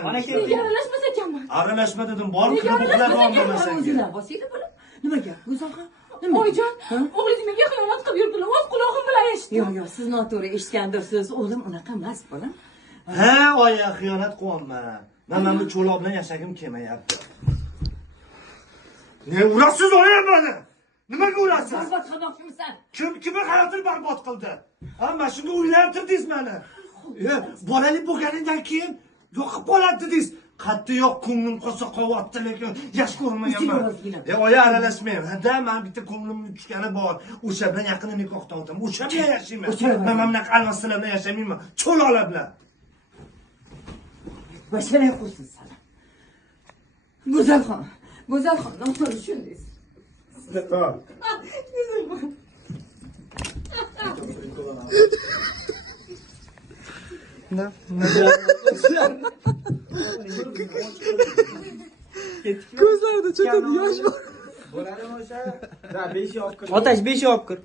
qilaman. Nega aralashmas ekanman? Aralashma dedim, bor klublar bormi senga? Bosinglar bola. Nimaga? Go'zalxon. Nima? Oyijon, o'g'lingiz menga xiyonat qilib yurdilar. O'z quloqim bilan eshitdim. Yo'q, siz noto'g'ri eshitgandirsiz. O'g'lim unaqa emas, bolam. Ha, oya xiyonat qilyapman. Men mana bu cho'loq bilan yashagim kelmayapti. Ne urasiz oya meni? Nimaga urasiz? Barbod qilmoqchimisan? Kimni hayotini barbod qildi? Mana shunga uylantirdingiz meni. Bolali bo'lganingdan keyin yo'qib qoladi dedingiz. Qatti yo'q ko'nglim qolsa qovyapti, lekin yaxshi ko'rmayapman. Oya aralashmayman. Ha, men bitta ko'nglimni tushgani bor. O'sha bilan yaqinda nikohdan o'taman. O'sha bilan yashayman. Men mana bunaqa almaslar bilan yashamayman. Cho'loqlar bilan. Basharay qursin sana. Go'zalxon, noto'g'ri shundaysiz. Tamam. Ko'zlarida cho'kadi yosh bor. Otash 5 olib kir.